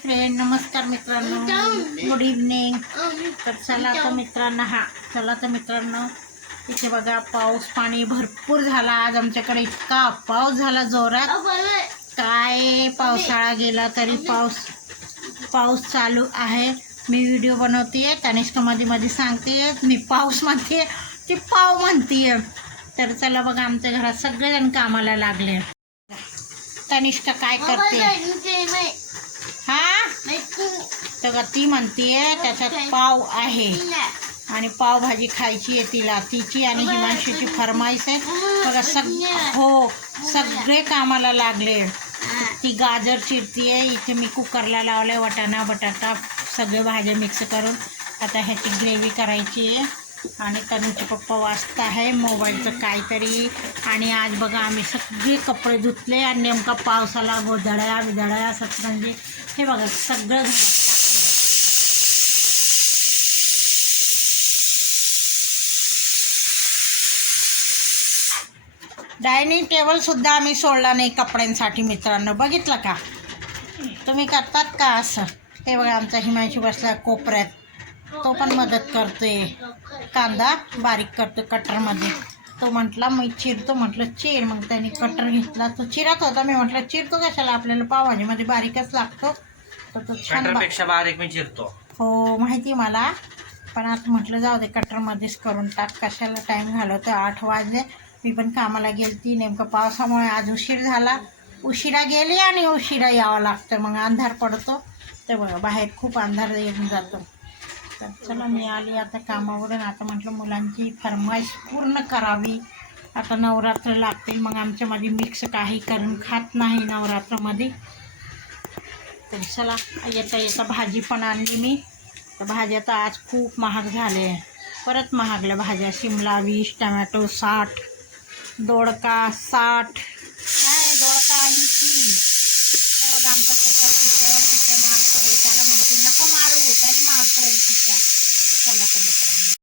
Friend नमस्कार मित्रांनो good evening तर चला तर मित्रांनो हा. चला तर मित्रांनो इथे बघा पाऊस पाणी भरपूर झाला. आज आमच्याकडे इतका पाऊस झाला जोरात. काय पावसाळा गेला तरी पाऊस पाऊस चालू आहे. मी व्हिडिओ बनवते तनिष्का मध्ये मध्ये सांगते मी पाऊस म्हणते ती पाव म्हणते तर चला बघा आमच्या घरात सगळेजण कामाला लागले. तनिष्का काय करते? तर ती म्हणतीये त्याच्यात पाव आहे. आणि पावभाजी खायची आहे तिला. तिची आणि हिमांशीची फरमाईश आहे. बघा सग हो सगळे कामाला लागले. ती गाजर चिरतीये. इथे मी कुकरला लावले वटाणा बटाटा सगळे भाज्या मिक्स करून. आता ह्याची ग्रेव्ही करायची आहे. आणि तनुचे पप्पा वाचत आहे मोबाईलचं काहीतरी. आणि आज बघा आम्ही सगळे कपडे धुतले आणि नेमका पावसाला गोधड्या बिधड्या सतरंजी म्हणजे, हे बघा सगळं डायनिंग टेबल सुद्धा आम्ही सोडला नाही कपड्यांसाठी मित्रांनो. बघितलं का? तुम्ही करतात का असं? हे बघा आमचा हिमांशी बसला कोपऱ्यात. तो पण मदत करतोय. कांदा बारीक करतो कटरमध्ये. तो म्हटला मी चिरतो. म्हटलं चिर. मग त्याने कटर घेतला. तो चिरत होता. मी म्हटलं चिरतो कशाला? आपल्याला पावभाजीमध्ये बारीकच लागतो. तर तो छान बारीक मी चिरतो. हो माहिती मला. पण आता म्हटलं जाऊ दे कटरमध्येच करून टाक. कशाला टाईम घालवतो आठ वाजले. मी पण कामाला गेलती. नेमकं पावसामुळे आज उशीर झाला. उशिरा गेली आणि उशिरा यावं लागतं. मग अंधार पडतो. तर बघा बाहेर खूप अंधार येऊन जातो. तर चला मी आली आता कामावरून. आता म्हटलं मुलांची फरमाईश पूर्ण करावी. आता नवरात्र लागते मग आमच्यामध्ये मिक्स काही करून खात नाही नवरात्रामध्ये. तर चला येता येता भाजी पण आणली मी. तर भाज्या तर आज खूप महाग झाले. परत महागल्या भाज्या. शिमला वीस टमॅटो साठ. दोडका साठ. काय दोडका आणि तीन. हो, बघा आमचा कुकर पिशव्यावर पिशव्या मारतो. त्याला म्हणते नको मारू तरी मारतोय पिशव्या चला तर मित्रांनो